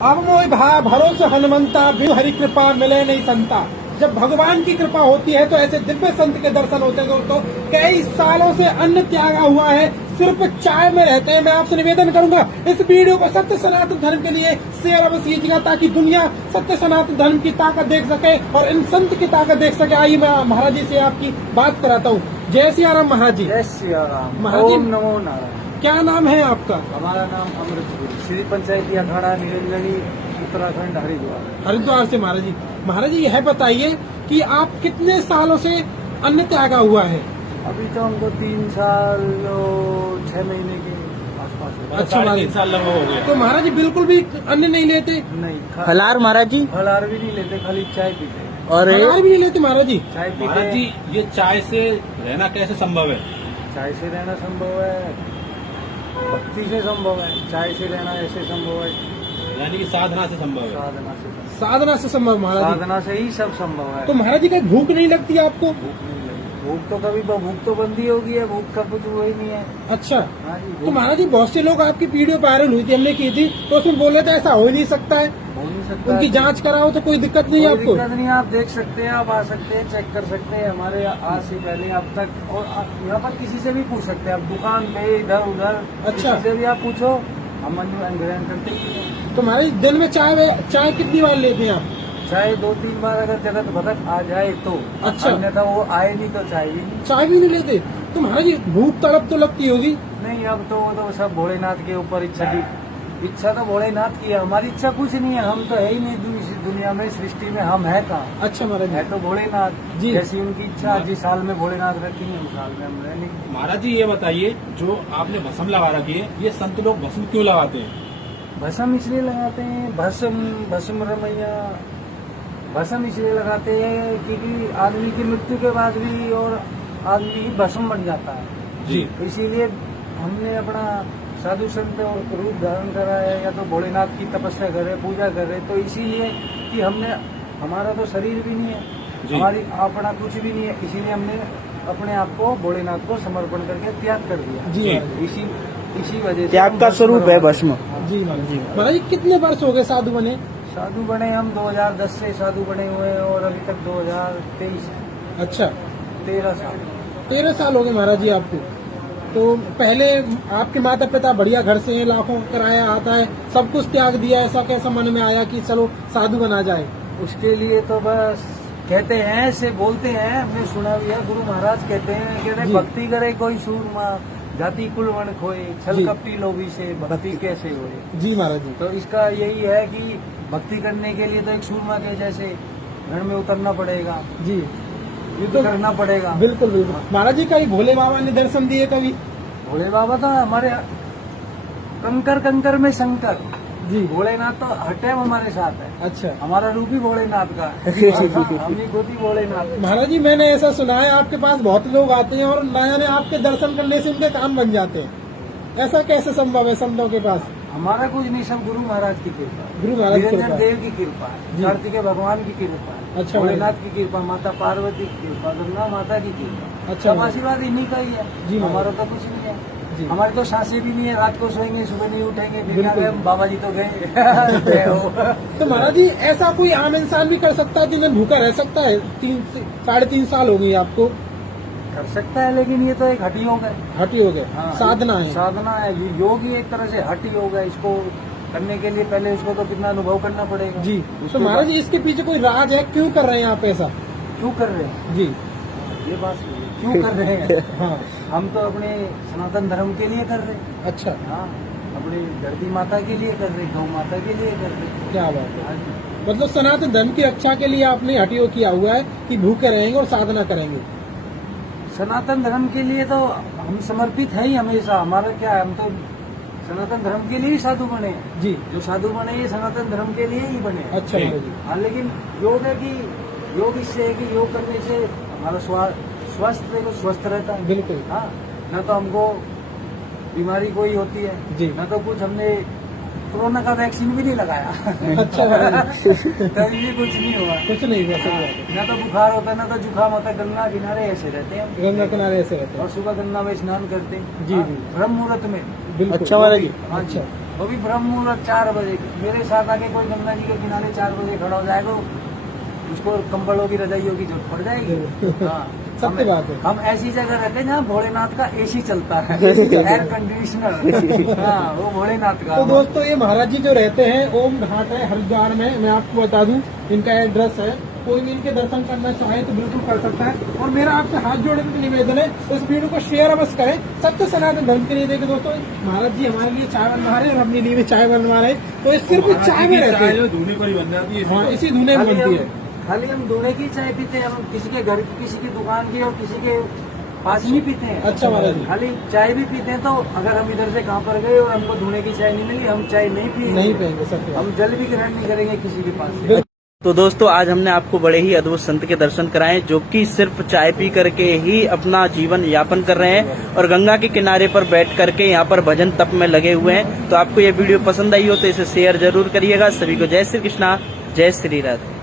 अब मोहि भरोसे हनुमंता बिनु हरि कृपा मिले नहीं संता। जब भगवान की कृपा होती है तो ऐसे दिव्य संत के दर्शन होते हैं दोस्तों। कई सालों से अन्न त्यागा हुआ है, सिर्फ चाय में रहते हैं। मैं आपसे निवेदन करूंगा इस वीडियो को सत्य सनातन धर्म के लिए शेयर अवश्य कीजिएगा ताकि दुनिया सत्य सनातन धर्म की ताकत देख सके और इन संत की ताकत देख सके। आइए मैं महाराज जी से आपकी बात कराता हूँ। जय सिया राम महाराज जी। जय सिया राम। महाराज जी, ओम नमो नारायण। क्या नाम है आपका? हमारा नाम अमृतपुर, श्री पंचायती अखाड़ा निरंजनी, उत्तराखंड, हरिद्वार। हरिद्वार से। महाराज जी, यह बताइए कि आप कितने सालों से अन्न त्यागा हुआ है? अभी तो हमको 3 साल और 6 महीने के आसपास हो गए। अच्छा महाराज, 3 साल लगभग हो गया। तो महाराज जी बिल्कुल भी अन्न नहीं लेते? नहीं, फलार महाराज जी, फलार भी नहीं लेते, खाली चाय पीते। और फलाहार भी नहीं लेते महाराज जी? चाय महाराज जी, पीते। ये चाय से रहना कैसे संभव है? चाय से रहना संभव है, भक्ति से संभव है। चाय से रहना ऐसे संभव है, यानी कि साधना से संभव है। साधना से। साधना से संभव महाराज जी। साधना से ही सब संभव है। तो महाराज जी कहीं भूख नहीं लगती आपको? भूख नहीं लगी। भूख तो कभी भूख तो बंदी होगी है, भूख का कुछ वो ही नहीं है। अच्छा, हाँ जी, तो महाराज जी बहुत से लोग आपकी वीडियो वायरल हुई थी, हमने की थी, तो उसमें बोले थे ऐसा हो ही नहीं सकता है, हो नहीं सकता। उनकी जांच कराओ तो कोई दिक्कत नहीं है कोई आपको? दिक्कत नहीं है, आप देख सकते हैं, आप आ सकते हैं, चेक कर सकते हैं। हमारे आज से पहले अब तक, और यहाँ पर किसी से भी पूछ सकते हैं आप, दुकान पे इधर उधर अच्छा। किसी से भी आप पूछो, हम ग्रहण करते ही हैं। तो महाराज जी दिन में चाय कितनी बार लेते हैं आप? चाहे 2-3 बार अगर जगत भगत आ जाए तो। अच्छा। अन्यथा वो आए नहीं तो चाय भी नहीं। चाय भी नहीं लेते? तो महाराज जी भूख तड़प तो लगती होगी? नहीं, अब तो वो तो सब भोलेनाथ के ऊपर इच्छा तो भोलेनाथ की है, हमारी इच्छा कुछ नहीं है। हम तो है ही नहीं दुनिया में, सृष्टि में हम है कहाँ? अच्छा महाराज है जी। तो भोलेनाथ जी। जैसी उनकी इच्छा, जिस साल में भोलेनाथ रखेंगे उस साल में हम रहेंगे। महाराज जी, ये बताइए, जो आपने भस्म लगा रखी है, ये संत लोग भस्म क्यों लगाते हैं? भस्म इसलिए लगाते हैं, भस्म रमैया भस्म इसलिए लगाते हैं क्योंकि आदमी की मृत्यु के बाद भी और आदमी भस्म बन जाता है। जी। इसीलिए हमने अपना साधु संत और रूप धारण करा है, या तो भोलेनाथ की तपस्या करे, पूजा करे, तो इसीलिए कि हमारा तो शरीर भी नहीं है, जी। हमारी अपना कुछ भी नहीं है, इसीलिए हमने अपने आप को भोलेनाथ को समर्पण करके त्याग कर दिया। जी महाराज जी। इसी वजह से त्याग का स्वरूप है भस्म। जी महाराज जी। महाराज जी कितने वर्ष हो गए साधु बने? साधु बने हम 2010 से साधु बने हुए हैं और अभी तक 2023 अच्छा, 13 साल। 13 साल हो गए महाराज जी आपको। तो पहले आपके माता पिता बढ़िया घर से हैं, लाखों कराया आता है, सब कुछ त्याग दिया, ऐसा कैसा मन में आया कि चलो साधु बना जाए? उसके लिए तो बस कहते हैं, ऐसे बोलते हैं, हमने सुना भी है, गुरु महाराज कहते हैं जी। भक्ति करे कोई सूरमा, जाति कुल वर्ण खोए, छल जी। कपटी लोभी से भक्ति कैसे होए। जी महाराज जी। तो इसका यही है कि भक्ति करने के लिए तो एक सूरमा के जैसे रण में उतरना पड़ेगा, जी युद्ध करना पड़ेगा। बिल्कुल बिल्कुल। महाराज जी कभी भोले बाबा ने दर्शन दिए कभी? भोले बाबा तो हमारे कंकर में शंकर, जी। भोलेनाथ तो हर टाइम हमारे साथ है। अच्छा हमारा रूप ही भोलेनाथ का है। हम ही खुद ही भोलेनाथ। महाराज जी, मैंने ऐसा सुना है आपके पास बहुत लोग आते हैं और नया नया आपके दर्शन करने से उनके काम बन जाते हैं, ऐसा कैसे संभव है संतों के पास? हमारा कुछ नहीं, सब गुरु महाराज की कृपा है, गुरु महाराज की निरंजन कृपा। देव की कृपा है, जी। कार्तिकेय भगवान की कृपा है, अच्छा। भोलेनाथ की कृपा, माता पार्वती की कृपा, गंगा माता की कृपा। अच्छा। सब आशीर्वाद इन्हीं का ही है। जी। हमारा तो कुछ नहीं है। जी। हमारी तो सांसें भी नहीं है, रात को सोएंगे, सुबह नहीं उठेंगे, फिर क्या बिल्कुल। कहें, बाबा जी तो गए। जय हो। तो महाराज जी ऐसा कोई आम इंसान भी कर सकता है, दिन में भूखा रह सकता है? 3.5 साल हो गई आपको। कर सकता है, लेकिन ये तो एक हठी योग है। हटी हो गए, हाँ, साधना है। साधना है, योग ही एक तरह से हठी योग है। इसको करने के लिए पहले इसको तो कितना अनुभव करना पड़ेगा। जी। तो उसके महाराज बाद- जी इसके पीछे कोई राज है, क्यों कर रहे हैं आप ऐसा? क्यों कर रहे हैं, जी। ये बात सही है। क्यों कर रहे हैं? हाँ। हम तो अपने सनातन धर्म के लिए कर रहे हैं। अच्छा, हाँ, अपनी धरती माता के लिए कर रहे हैं, गौ माता के लिए कर रहे हैं। क्या बात है। हाँ जी। मतलब सनातन धर्म की रक्षा के लिए आपने हटियो किया हुआ है कि भूखे रहेंगे और साधना करेंगे। सनातन धर्म के लिए तो हम समर्पित है ही हमेशा। हमारा क्या है, हम तो सनातन धर्म के लिए ही साधु बने हैं। जी। जो साधु बने ये सनातन धर्म के लिए ही बने हैं। अच्छा महाराज जी। हाँ, लेकिन योग है कि योग इससे है कि योग करने से हमारा स्वस्थ रहता है। बिल्कुल। हाँ, न तो हमको बीमारी कोई होती है, जी। न तो कुछ हमने कोरोना का वैक्सीन भी नहीं लगाया। अच्छा महाराज जी। तभी भी कुछ नहीं हुआ। कुछ नहीं हुआ, सही हाँ, बात है। न तो बुखार होता है, न तो जुकाम होता है। गंगा किनारे ऐसे रहते हैं गंगा किनारे ऐसे रहते और हैं। सुबह गंगा में स्नान करते हैं। जी, हाँ, जी। ब्रह्म मुहूर्त में। बिल्कुल। अच्छा महाराज जी। हाँ जी। अच्छा। वो भी ब्रह्म मुहूर्त 4 बजे। मेरे साथ आके कोई गंगा जी के किनारे 4 बजे खड़ा हो जाएगा, उसको कंबलों की रजाइयों की जरूरत पड़ जाएगी। हाँ, सत्य बात है। हम ऐसी जगह रहते हैं जहाँ भोलेनाथ का एसी चलता है, एयर कंडीशनर। हाँ, वो भोलेनाथ का। तो दोस्तों ये महाराज जी जो रहते हैं ओम घाट है हरिद्वार में, मैं आपको बता दूं इनका एड्रेस है, कोई भी इनके दर्शन करना चाहे तो बिल्कुल कर सकता है। और मेरा आपसे हाथ जोड़ने का निवेदन है, इस वीडियो को शेयर अवश्य करें। सत्य सनातन धर्म के लिए देखिए दोस्तों, महाराज जी हमारे लिए चाय बनवा रहे हैं और अपने लिए भी चाय बनवा रहे हैं। तो ये सिर्फ चाय में रहते हैं, धुने पर ही बन जाती है, हाँ, इसी धुने में बनती है। खाली हम दूल्हे की चाय पीते हैं, हम किसी के घर की, किसी की दुकान की और किसी के पास नहीं पीते हैं। अच्छा महाराज जी, खाली चाय भी पीते हैं। तो अगर हम इधर से कहाँ पर गए और हमको धुने की चाय नहीं मिली, हम चाय नहीं पिएंगे, नहीं पिएंगे, सत्य बात। हम जल भी ग्रहण नहीं करेंगे किसी के पास से। तो दोस्तों आज हमने आपको बड़े ही अद्भुत संत के दर्शन कराए, जो कि सिर्फ चाय पी करके ही अपना जीवन यापन कर रहे हैं और गंगा के किनारे पर बैठ करके यहाँ पर भजन तप में लगे हुए हैं। तो आपको ये वीडियो पसंद आई हो तो इसे शेयर जरूर करिएगा। सभी को जय श्री कृष्णा, जय श्री राधे।